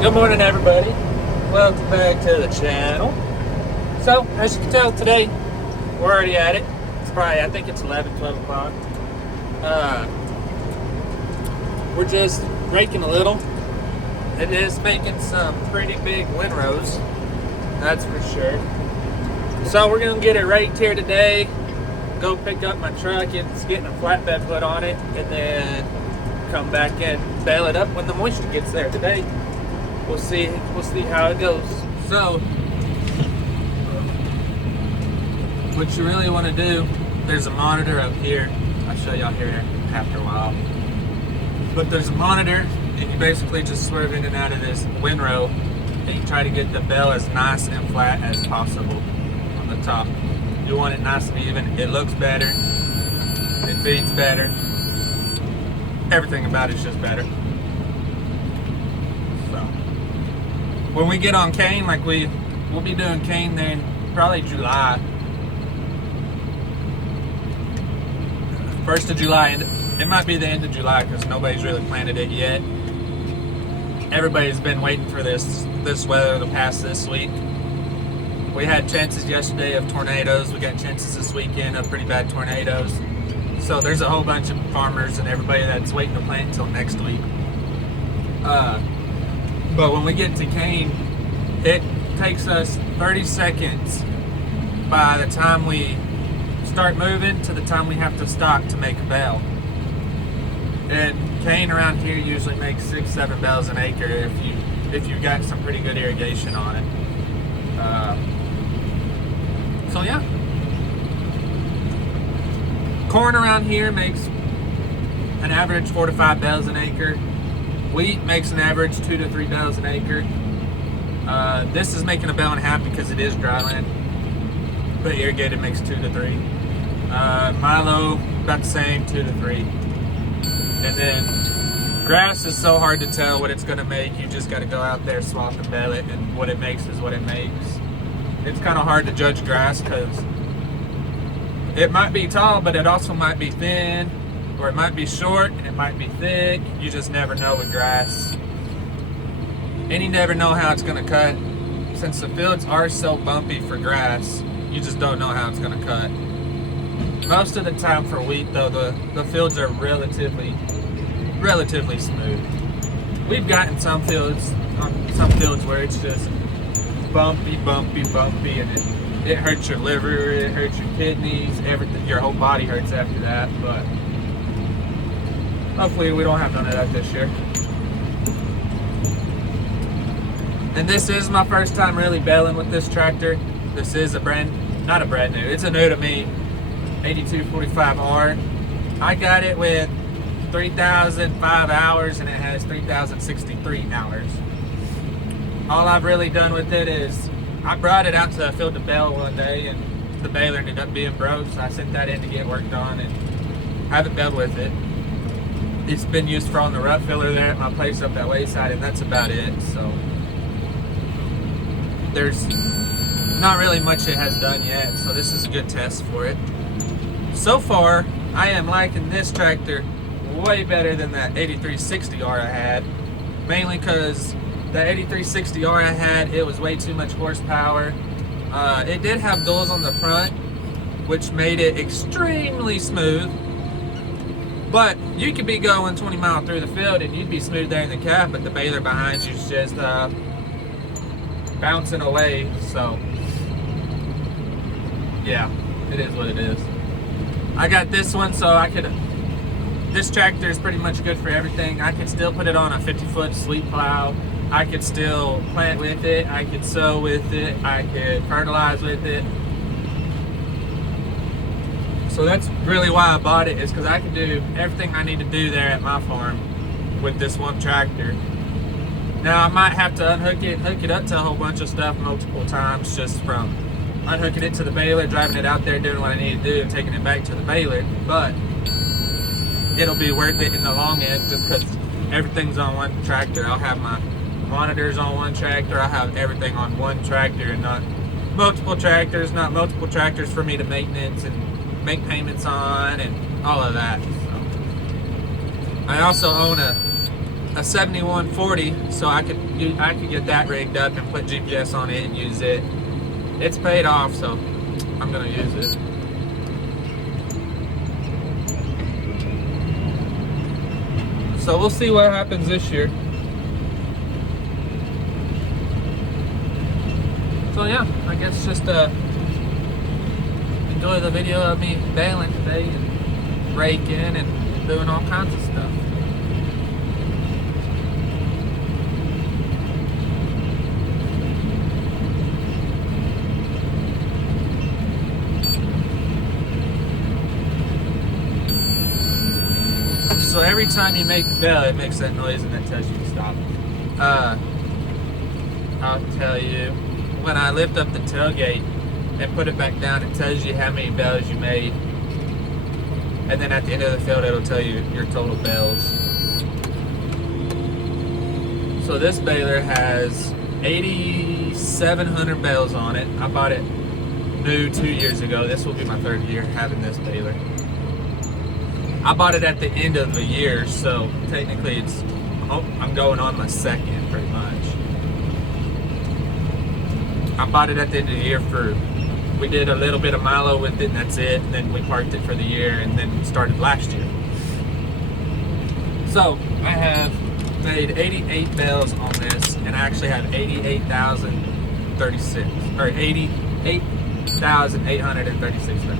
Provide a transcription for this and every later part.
Good morning, everybody. Welcome back to the channel. So, as you can tell today, we're already at it. It's probably, I think it's 11, 12 o'clock. We're just raking a little. It is making some pretty big windrows, that's for sure. So we're going to get it raked here today. Go pick up my truck. It's getting a flatbed put on it. And then come back and bale it up when the moisture gets there today. We'll see how it goes. So, what you really want to do, there's a monitor up here. I'll show y'all here after a while. But there's a monitor, and you basically just swerve in and out of this windrow, and you try to get the bale as nice and flat as possible on the top. You want it nice and even. It looks better. It feeds better. Everything about it's just better. When we get on cane, like we'll be doing cane then probably July. 1st of July, and it might be the end of July because nobody's really planted it yet. Everybody's been waiting for this weather to pass this week. We had chances yesterday of tornadoes. We got chances this weekend of pretty bad tornadoes. So there's a whole bunch of farmers and everybody that's waiting to plant until next week. But when we get to cane, it takes us 30 seconds by the time we start moving to the time we have to stop to make a bale. And cane around here usually makes 6-7 bales an acre if you got some pretty good irrigation on it. So yeah. Corn around here makes an average 4 to 5 bales an acre. Wheat makes an average 2 to 3 bales an acre. This is making a bale and a half because it is dryland, but irrigated makes 2 to 3. Milo, about the same, 2 to 3. And then grass is so hard to tell what it's going to make. You just got to go out there, swap and bale it, and what it makes is what it makes. It's kind of hard to judge grass because it might be tall, but it also might be thin. Or it might be short and it might be thick. You just never know with grass. And you never know how it's gonna cut. Since the fields are so bumpy for grass, you just don't know how it's gonna cut. Most of the time for wheat though, the fields are relatively smooth. We've gotten some fields where it's just bumpy, and it hurts your liver, it hurts your kidneys, everything, your whole body hurts after that, but hopefully we don't have none of that this year. And this is my first time really baling with this tractor. This is not a brand new, it's a new to me, 8245R. I got it with 3,005 hours and it has 3,063 hours. All I've really done with it is, I brought it out to the field to bale one day and the baler ended up being broke, so I sent that in to get worked on and haven't baled with it. It's been used for on the rut filler there at my place up that wayside, and that's about it. So there's not really much it has done yet, so this is a good test for it. So far, I am liking this tractor way better than that 8360R I had, mainly because the 8360R I had, it was way too much horsepower. It did have duals on the front, which made it extremely smooth. But you could be going 20 miles through the field and you'd be smooth there in the cab, but the baler behind you is just bouncing away. So, yeah, it is what it is. I got this one so this tractor is pretty much good for everything. I could still put it on a 50-foot sweep plow. I could still plant with it. I could sow with it. I could fertilize with it. So that's really why I bought it, is because I can do everything I need to do there at my farm with this one tractor. Now I might have to hook it up to a whole bunch of stuff multiple times, just from unhooking it to the baler, driving it out there, doing what I need to do, and taking it back to the baler. But it'll be worth it in the long end just because everything's on one tractor. I'll have my monitors on one tractor. I'll have everything on one tractor and not multiple tractors, for me to maintenance and make payments on and all of that. So. I also own a a 7140, so I could get that rigged up and put GPS on it and use it. It's paid off, so I'm gonna use it. So we'll see what happens this year. So yeah, I guess just enjoy the video of me baling today and raking and doing all kinds of stuff. So every time you make a bale, it makes that noise and it tells you to stop. I'll tell you, when I lift up the tailgate and put it back down, it tells you how many bales you made. And then at the end of the field, it'll tell you your total bales. So this baler has 8,700 bales on it. I bought it new 2 years ago. This will be my 3rd year having this baler. I bought it at the end of the year, so technically I'm going on my 2nd pretty much. I bought it at the end of the year we did a little bit of Milo with it and that's it, and then we parked it for the year and then started last year. So I have made 88 bales on this, and I actually have 88,036 or 88,836 bales.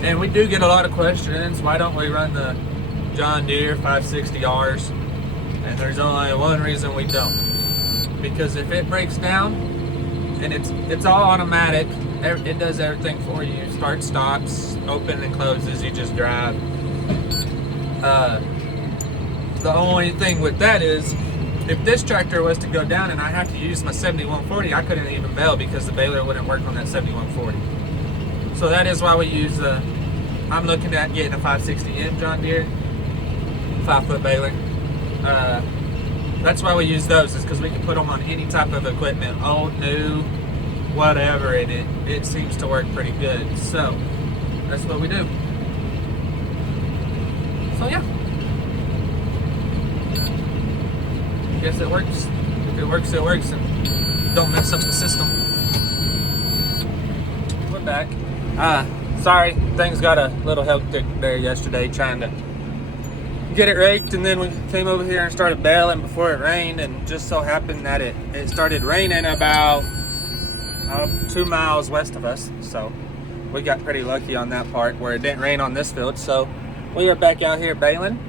And we do get a lot of questions, why don't we run the John Deere 560Rs? And there's only one reason we don't. Because if it breaks down, and it's all automatic, it does everything for you. Start, stops, open and closes, you just drive. The only thing with that is, if this tractor was to go down and I have to use my 7140, I couldn't even bale because the baler wouldn't work on that 7140. So that is why we use I'm looking at getting a 560M John Deere 5-foot baler. That's why we use those, is because we can put them on any type of equipment, old, new, whatever, and it seems to work pretty good. So that's what we do. So yeah, I guess it works. If it works, it works, and don't mess up the system. We're back. Sorry, things got a little hectic there yesterday trying to get it raked, and then we came over here and started baling before it rained, and just so happened that it started raining about 2 miles west of us, so we got pretty lucky on that part where it didn't rain on this field. So we are back out here baling,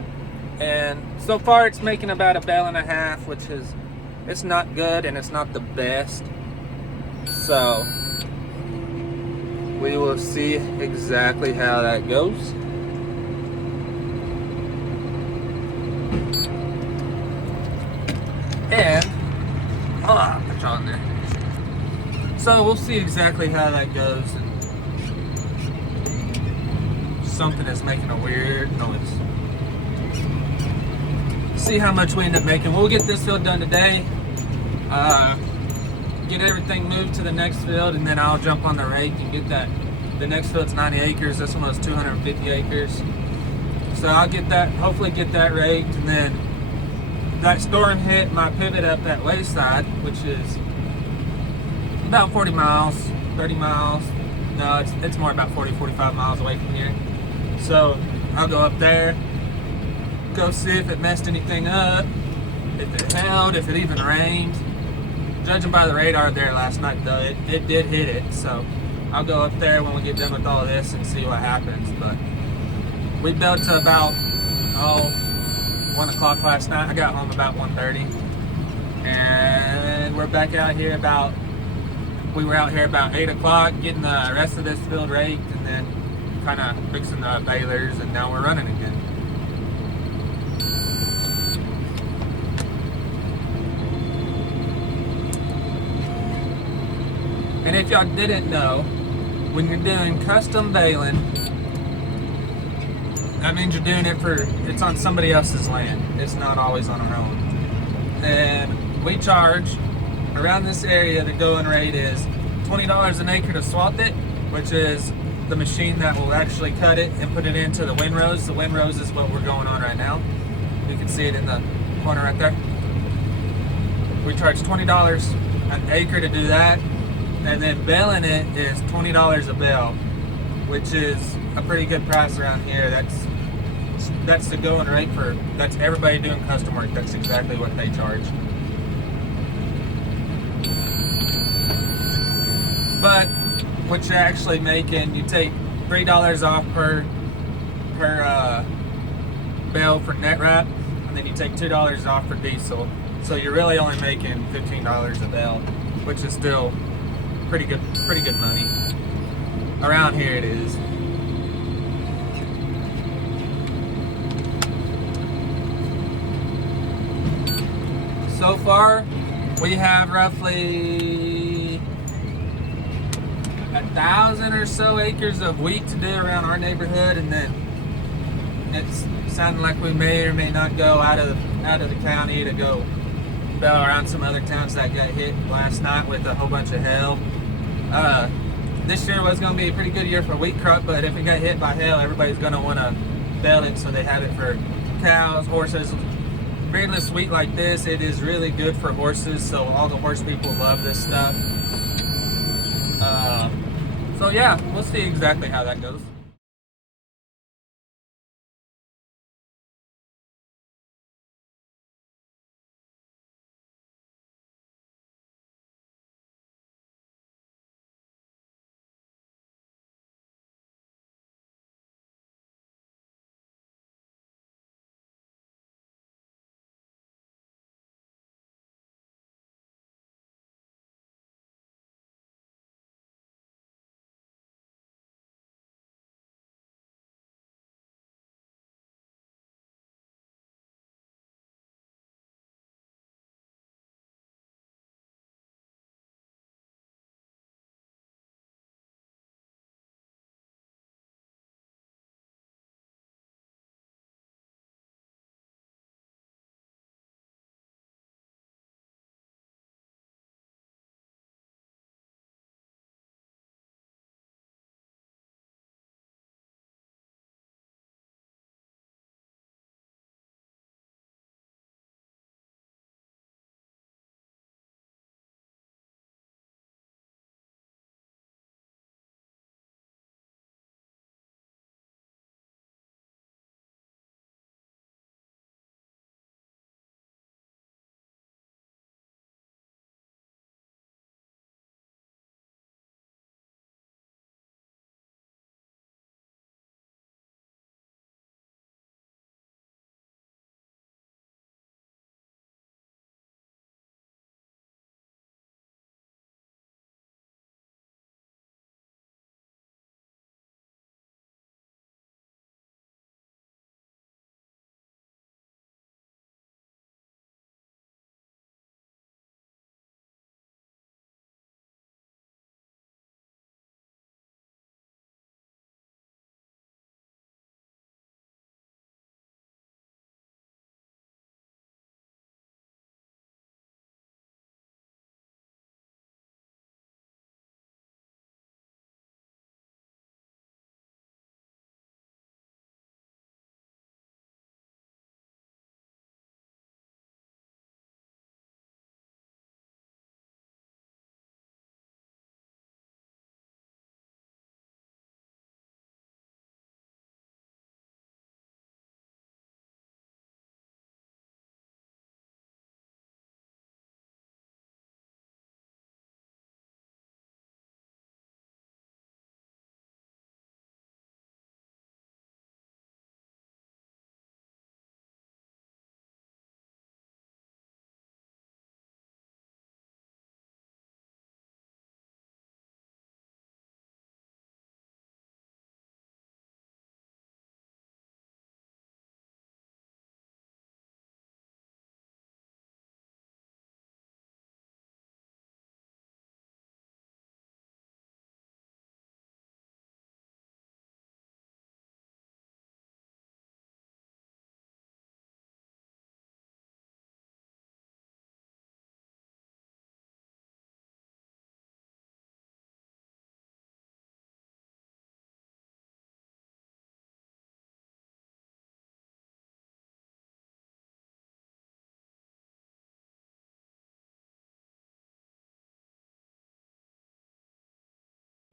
and so far it's making about a bale and a half, which is, it's not good and it's not the best. So we will see exactly how that goes. And put you on there. So we'll see exactly how that goes. And something is making a weird noise. See how much we end up making. We'll get this field done today. Get everything moved to the next field, and then I'll jump on the rake and get that. The next field's 90 acres. This one was 250 acres. So I'll get that, hopefully get that raked, and then that storm hit my pivot up that wayside, which is about 40 miles, 30 miles. No, it's more about 40, 45 miles away from here. So I'll go up there, go see if it messed anything up, if it held, if it even rained. Judging by the radar there last night, though, it did hit it. So I'll go up there when we get done with all of this and see what happens. But we built to about 1 o'clock last night. I got home about 1:30, and we're back out here we were out here about 8 o'clock getting the rest of this field raked, and then kind of fixing the balers, and now we're running again. And if y'all didn't know, when you're doing custom baling, that means you're doing it's on somebody else's land. It's not always on our own. And we charge around this area, the going rate is $20 an acre to swap it, which is the machine that will actually cut it and put it into the windrows. The windrows is what we're going on right now. You can see it in the corner right there. We charge $20 an acre to do that, and then baling it is $20 a bale, which is a pretty good price around here. That's the going rate for, that's everybody doing custom work. That's exactly what they charge. But what you're actually making, you take $3 off per bale for net wrap, and then you take $2 off for diesel. So you're really only making $15 a bale, which is still pretty good money. Around here it is. So far, we have roughly 1,000 or so acres of wheat to do around our neighborhood, and then it's sounding like we may or may not go out of the county to go bale around some other towns that got hit last night with a whole bunch of hail. This year was going to be a pretty good year for wheat crop, but if it got hit by hail, everybody's going to want to bale it so they have it for cows, horses. Beardless wheat like this, it is really good for horses, so all the horse people love this stuff. So yeah, we'll see exactly how that goes.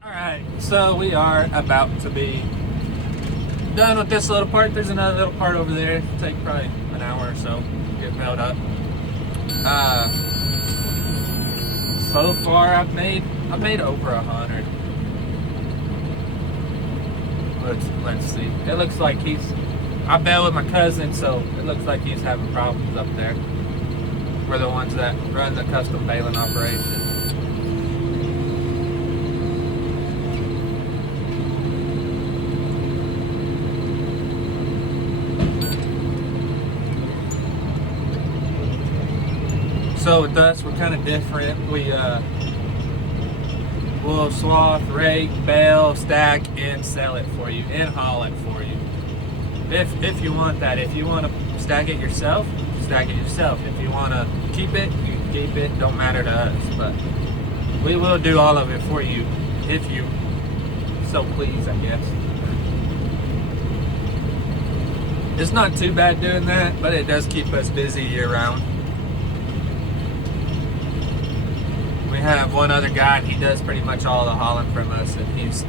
Alright, so we are about to be done with this little part. There's another little part over there. It'll take probably an hour or so to get filled up. So far I've made over 100. Let's see. It looks like I bale with my cousin, so it looks like he's having problems up there. We're the ones that run the custom baling operation. So with us, we're kind of different. We'll swath, rake, bale, stack, and sell it for you, and haul it for you. If you want that. If you want to stack it yourself, stack it yourself. If you want to keep it, you can keep it. Don't matter to us. But we will do all of it for you, if you so please, I guess. It's not too bad doing that, but it does keep us busy year round. We have one other guy, and he does pretty much all the hauling from us, and he's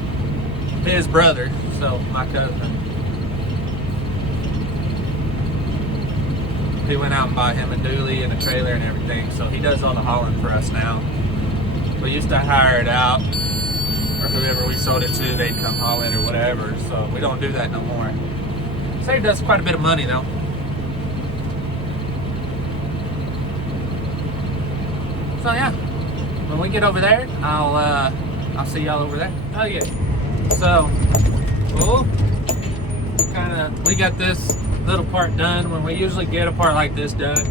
his brother, so my cousin. He went out and bought him a dually and a trailer and everything, so he does all the hauling for us now. We used to hire it out, or whoever we sold it to, they'd come haul it or whatever, so we don't do that no more. Saved us quite a bit of money though. So yeah. When we get over there, I'll see y'all over there. Oh yeah. So, we got this little part done. When we usually get a part like this done,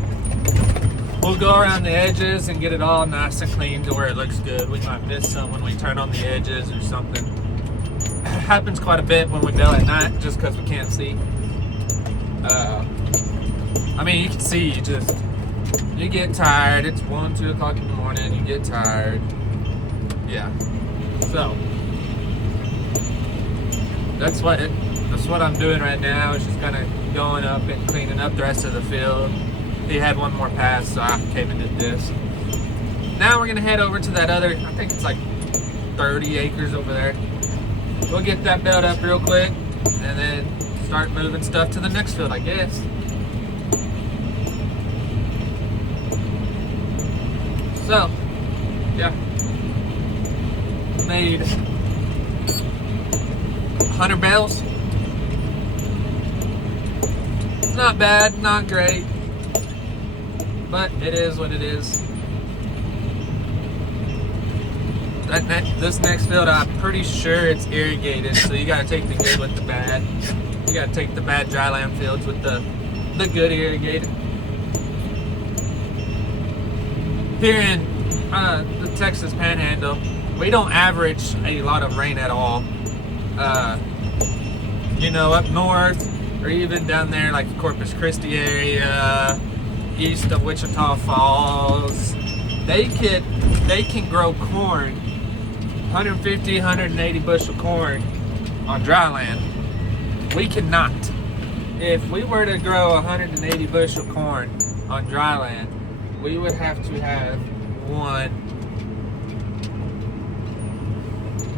we'll go around the edges and get it all nice and clean to where it looks good. We might miss some when we turn on the edges or something. It happens quite a bit when we bale at night, just because we can't see. I mean, you can see, you get tired. It's 1, 2 o'clock in the morning. You get tired. Yeah. So that's what I'm doing right now. Is just kind of going up and cleaning up the rest of the field. He had one more pass, so I came and did this. Now we're gonna head over to that other. I think it's like 30 acres over there. We'll get that baled up real quick, and then start moving stuff to the next field, I guess. So, yeah, made 100 bales. Not bad, not great, but it is what it is. This next field, I'm pretty sure it's irrigated, so you gotta take the good with the bad. You gotta take the bad dryland fields with the good irrigated. Here in the Texas Panhandle, we don't average a lot of rain at all. You know, up north, or even down there like the Corpus Christi area, east of Wichita Falls, they can grow corn, 150, 180 bushel corn on dry land. We cannot. If we were to grow 180 bushel corn on dry land, we would have to have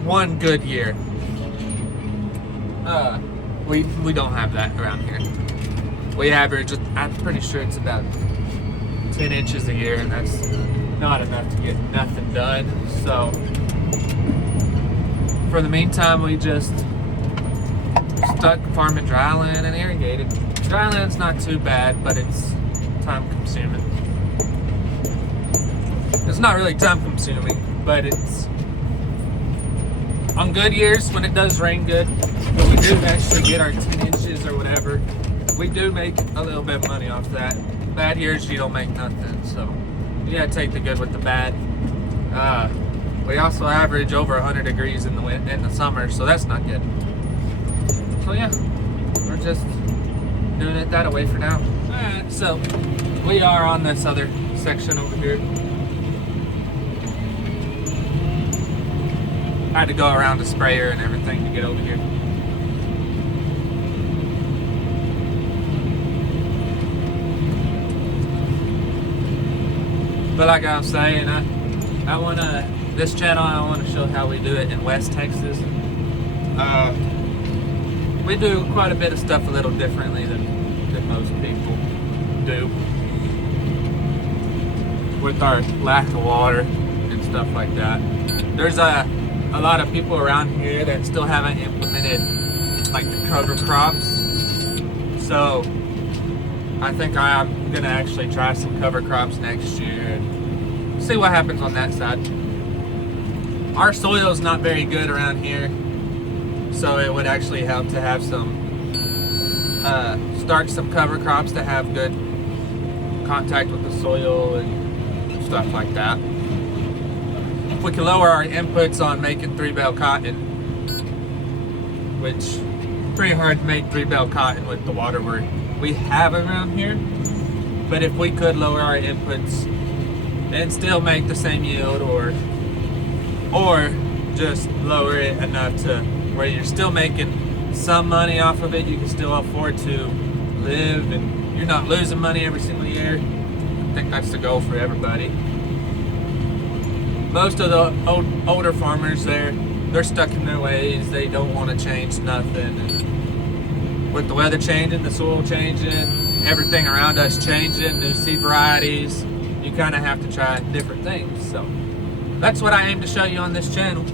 one good year. We don't have that around here. We average, I'm pretty sure it's about 10 inches a year, and that's not enough to get nothing done. So for the meantime, we just stuck farming dryland and irrigated. Dryland's not too bad, but it's time consuming. It's not really time consuming, but it's on good years when it does rain good, when we do actually get our 10 inches or whatever, we do make a little bit of money off that. Bad years, you don't make nothing, so you gotta take the good with the bad. We also average over 100 degrees in the summer, so that's not good. So yeah, we're just doing it that way for now. Alright, so we are on this other section over here. I had to go around the sprayer and everything to get over here. But like I was saying, I want to this channel, I want to show how we do it in West Texas. We do quite a bit of stuff a little differently than most people do with our lack of water and stuff like that. There's a lot of people around here that still haven't implemented like the cover crops. So I think I'm gonna actually try some cover crops next year and see what happens on that side. Our soil is not very good around here, so it would actually help to have some start some cover crops to have good contact with the soil and stuff like that. If we can lower our inputs on making 3-bale cotton, which is pretty hard to make 3-bale cotton with the water we have around here, but if we could lower our inputs and still make the same yield, or just lower it enough to where you're still making some money off of it, you can still afford to live and you're not losing money every single year. I think that's the goal for everybody. Most of the older farmers, they're stuck in their ways. They don't want to change nothing. And with the weather changing, the soil changing, everything around us changing, new seed varieties, you kind of have to try different things. So that's what I aim to show you on this channel.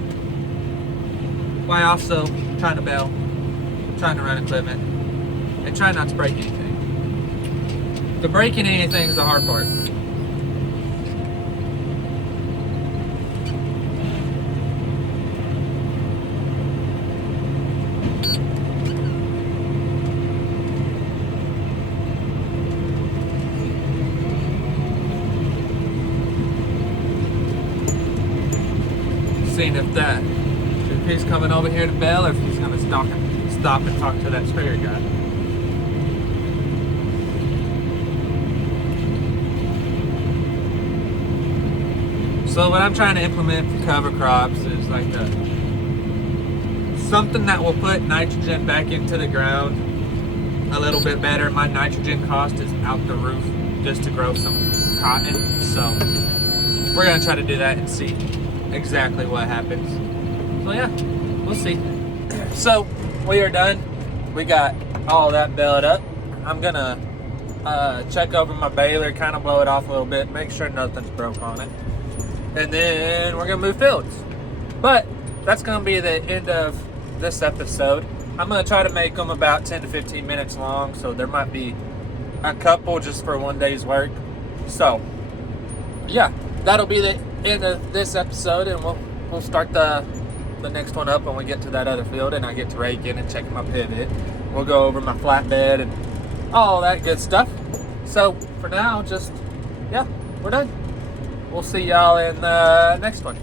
While also trying to bale, trying to run equipment, and try not to break anything. The breaking anything is the hard part. Seeing if he's coming over here to bale, or if he's gonna stop and talk to that sprayer guy. So what I'm trying to implement for cover crops is like something that will put nitrogen back into the ground a little bit better. My nitrogen cost is out the roof just to grow some cotton. So we're gonna try to do that and see exactly what happens. So yeah, we'll see. So we are done. We got all that baled up. I'm gonna check over my baler, kind of blow it off a little bit, make sure nothing's broke on it, and then we're gonna move fields. But that's gonna be the end of this episode. I'm gonna try to make them about 10 to 15 minutes long, so there might be a couple just for one day's work. So yeah, that'll be the end of this episode, and we'll start the next one up when we get to that other field and I get to rake in and check my pivot. We'll go over my flatbed and all that good stuff. So for now, we're done. We'll see y'all in the next one.